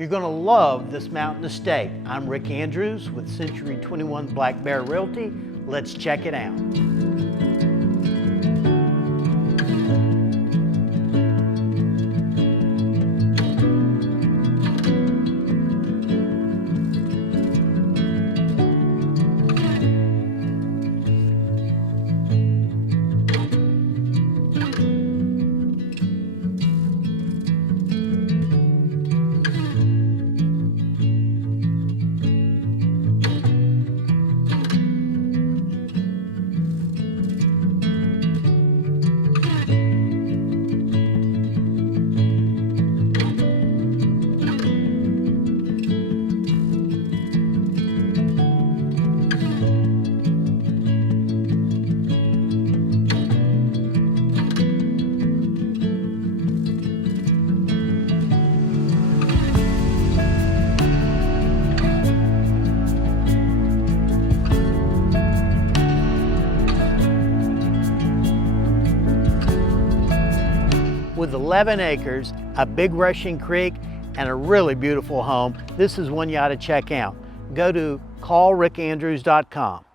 You're going to love this mountain estate. I'm Rick Andrews with Century 21 Black Bear Realty. Let's check it out. With 11 acres, a big rushing creek, and a really beautiful home, this is one you ought to check out. Go to callrickandrews.com.